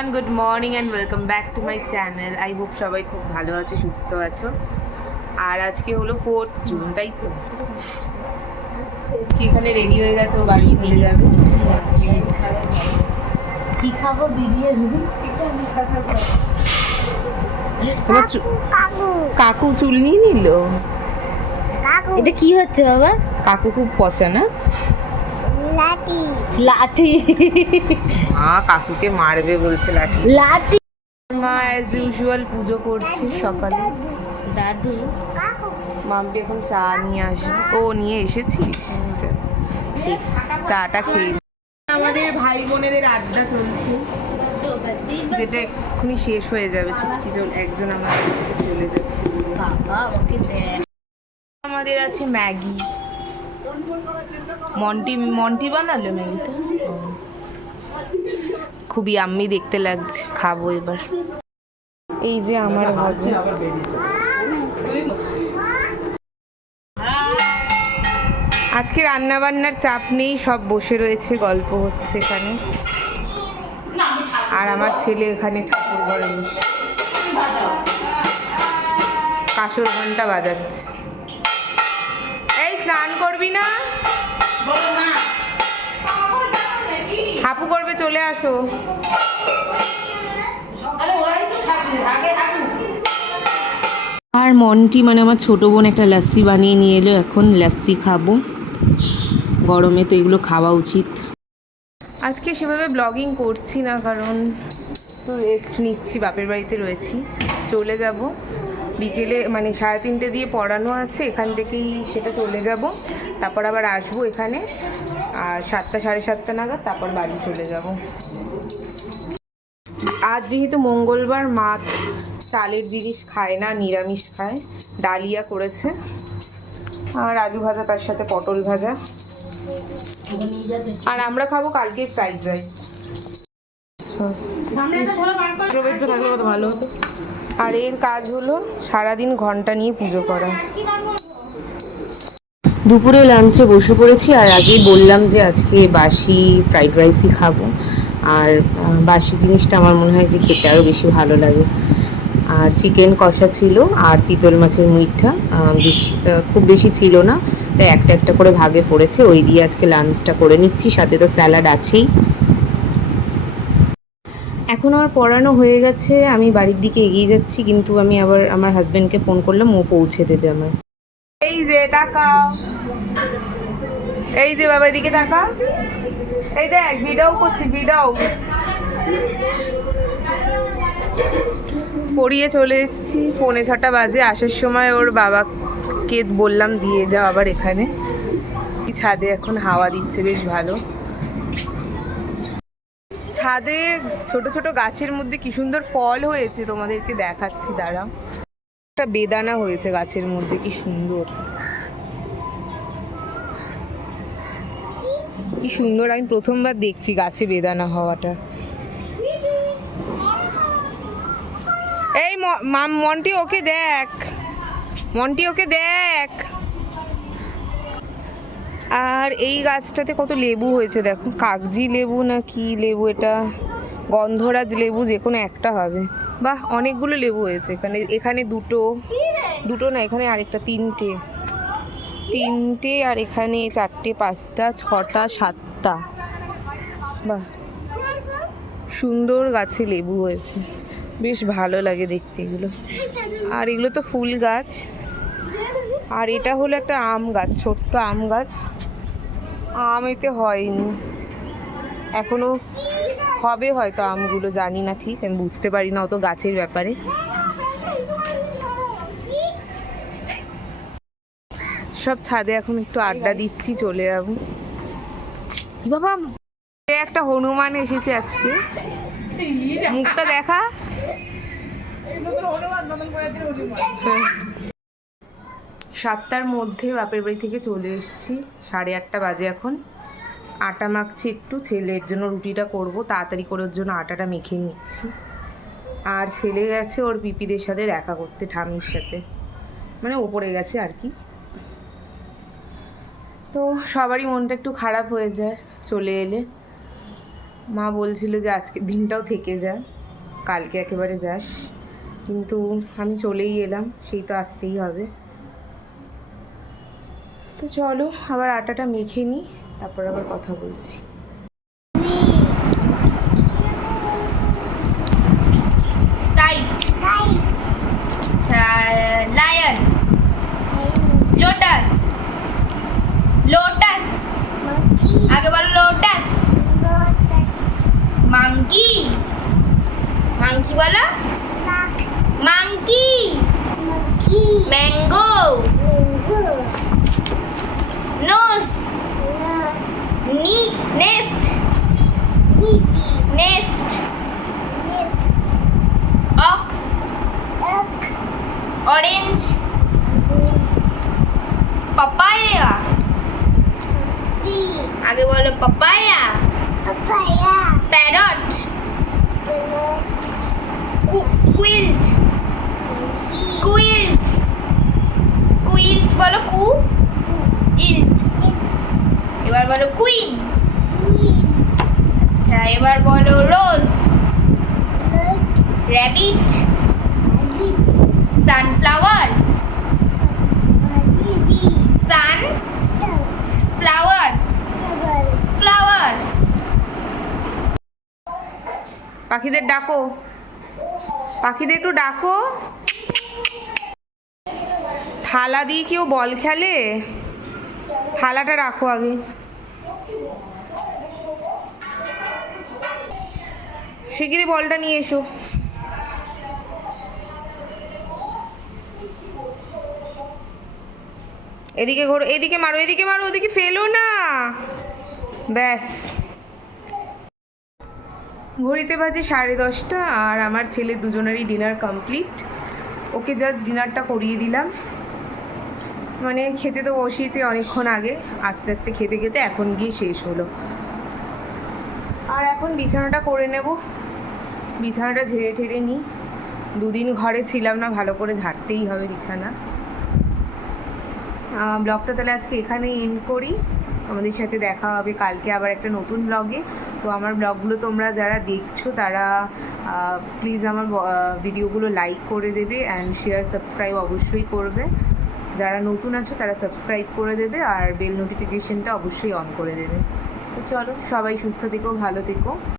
Everyone, good morning and welcome back to my channel. I hope সবাই খুব ভালো আছো, সুস্থ আছো। আর আজকে হলো 4th জুন, তাই তো? কি এখানে রেডি হয়ে গেছে, ও বাড়ি চলে যাবে। কি খাবো? বিরিয়ানি। তোমার কাকু চুল নিয়ে নিল। এটা কি হচ্ছে বাবা? কাকু খুব পচা না? লাঠি। মা কাকুকে মারবে বলছে লাঠি। লাঠি। মা অ্যাজ ইউজুয়াল পুজো করছি সকালে। দাদু মামটি এখন চা নিয়ে আসবে। ও নিয়ে এসেছিস? চাটা খেয়ে আমাদের ভাই বোনেদের আড্ডা চলছে, যেটা এক্ষুনি শেষ হয়ে যাবে। ছুটকি একজন আমার চলে যাচ্ছে। বাবা আমাকে দেখ। আমাদের আছে ম্যাগি। মন্টি বানালো ম্যাগিটা, খুবই আম্মি দেখতে লাগছে। খাবো এবার। এই যে আমার ভাজা। আজকে রান্না বান্নার চাপ নেই, সব বসে রয়েছে, গল্প হচ্ছে এখানে। আর আমার ছেলে এখানে ঠাকুর ঘরে বসে কাঁসর ঘন্টা বাজাচ্ছে। এই স্নান করবি না? হাপু করবে, চলে আসো। আর মন্টি মানে আমার ছোটো বোন একটা লাস্সি বানিয়ে নিয়ে এলো, এখন লাস্সি খাবো। গরমে তো এগুলো খাওয়া উচিত। আজকে সেভাবে ব্লগিং করছি না, কারণ একটু রেস্ট নিচ্ছি, বাপের বাড়িতে রয়েছি। চলে যাব বিকেলে, মানে 3:30 দিয়ে পড়ানো আছে, এখান থেকেই সেটা চলে যাব। তারপর আবার আসবো এখানে, আর 7টা 7:30 নাগাদ তারপর বাড়ি চলে যাব। আজ যেহেতু মঙ্গলবার, মা চালের জিনিস খায় না, নিরামিষ খায়। ডালিয়া করেছে আর আলু ভাজা, তার সাথে পটল ভাজা। আর আমরা খাবো কালকে ফ্রাইড রাইস। ভালো হতো। আর এর কাজ হলো সারাদিন ঘন্টা নিয়ে পুজো করা। দুপুরে লাঞ্চে বসে পড়েছি, আর আগেই বললাম যে আজকে বাসি ফ্রাইড রাইসই খাবো। আর বাসি জিনিসটা আমার মনে হয় যে খেতে আরও বেশি ভালো লাগে। আর চিকেন কষা ছিল, আর চিতল মাছের মুইঠা খুব বেশি ছিল না, তাই একটা একটা করে ভাগে পড়েছে। ওই দিয়ে আজকে লাঞ্চটা করে নিচ্ছি, সাথে তো স্যালাড আছেই। এখন আমার পড়ানো হয়ে গেছে, আমি বাড়ির দিকে এগিয়ে যাচ্ছি, কিন্তু আমি আবার আমার হাজব্যান্ডকে ফোন করলাম, ও পৌঁছে দেবে আমায়। এই যে তাকাও, এই যে বাবা এদিকে তাকা, এই দেখ ভিডিও করছি, ভিডিও। পড়িয়ে চলে এসেছি, 6:45 বাজে। আসার সময় ওর বাবাকে বললাম দিয়ে যাও আবার এখানে। ছাদে এখন হাওয়া দিচ্ছে বেশ ভালো। ছাদে ছোট ছোট গাছের মধ্যে কি সুন্দর ফল হয়েছে, তোমাদেরকে দেখাচ্ছি, দাঁড়াও। একটা বেদানা হয়েছে গাছের মধ্যে, কি সুন্দর, কি সুন্দর। আমি প্রথমবার দেখছি গাছে বেদানা হওয়াটা। এই মন্টি ওকে দেখ, মন্টি ওকে দেখ। আর এই গাছটাতে কত লেবু হয়েছে দেখো, কাগজি লেবু না কি লেবু এটা, গন্ধরাজ লেবু, যে কোনো একটা হবে। বাহ, অনেকগুলো লেবু হয়েছে এখানে। এখানে দুটো না, এখানে আরেকটা, তিনটে, আর এখানে 4টে 5টা 6টা 7টা। বাহ, সুন্দর গাছে লেবু হয়েছে, বেশ ভালো লাগে দেখতে এগুলো। আর এগুলো তো ফুল গাছ। আর এটা হলো একটা আম গাছ, ছোট্ট আম গাছ। আম এতে হয়নি এখনো, হবে হয়তো আমগুলো, জানি না ঠিক, আমি বুঝতে পারি না অত গাছের ব্যাপারে। সব ছাদে এখন একটু আড্ডা দিচ্ছি, চলে যাবো। বাবা, একটা হনুমান এসেছে আজকে, মুখটা দেখা। 7টার মধ্যে বাপের বাড়ি থেকে চলে এসেছি, 8:30 বাজে এখন। আটা মাখছি একটু, ছেলের জন্য রুটিটা করব, তাড়াতাড়ি করে ওর জন্য আটাটা মেখে নিচ্ছি। আর ছেলে গেছে ওর পিপিদের সাথে দেখা করতে, ঠামির সাথে, মানে ওপরে গেছে আর কি। তো সবারই মনটা একটু খারাপ হয়ে যায় চলে এলে। মা বলছিল যে আজকের দিনটাও থেকে যা, কালকে একেবারে যাস, কিন্তু আমি চলেই এলাম, সেই তো আসতেই হবে। তো চলো আবার আটাটা মেখে নিই, তারপর আবার কথা বলছি। লায়ন, লোটাস, লোটাস, আগে বলো লোটাস। মাংকি, মাংকি বলো, monkey, mango, nose, nest, nest, ox, orange, papaya, আগে বলো papaya, parrot, quilt, quilt, quilt বলো, ইল্ট, এবার বলো কুইন। আচ্ছা এবার বলো rose, rabbit, sunflower, sun flower, flower. পাখিদের ডাকো, পাখিদের একটু ডাকো। থালা দিয়ে কেউ বল খেলে? থালাটা রাখো আগে। শিগগিরই বলটা নিয়ে এসো। এদিকে ঘোরো, এদিকে মারো, এদিকে মারো, ওদিকে ফেলো না। ব্যাস, ঘড়িতে বাজে 10:30 আর আমার ছেলে দুজনেরই ডিনার কমপ্লিট। ওকে জাস্ট ডিনারটা করিয়ে দিলাম, মানে খেতে তো বসিয়েছে অনেকক্ষণ আগে, আস্তে আস্তে খেতে খেতে এখন গিয়ে শেষ হলো। আর এখন বিছানাটা করে নেব, বিছানাটা ঝেড়ে ঠেড়ে নিই। দুদিন ঘরে ছিলাম না, ভালো করে ঝাড়তেই হবে বিছানা। ব্লগটা তাহলে আজকে এখানেই এন্ড করি, আমাদের সাথে দেখা হবে কালকে আবার একটা নতুন ব্লগে। তো আমার ব্লগগুলো তোমরা যারা দেখছো তারা প্লিজ আমার ভিডিওগুলো লাইক করে দেবে অ্যান্ড শেয়ার সাবস্ক্রাইব অবশ্যই করবে। যারা নতুন আছো তারা সাবস্ক্রাইব করে দেবে আর বেল নোটিফিকেশনটা অবশ্যই অন করে দেবে। তো চলো, সবাই সুস্থ থেকো, ভালো থেকো।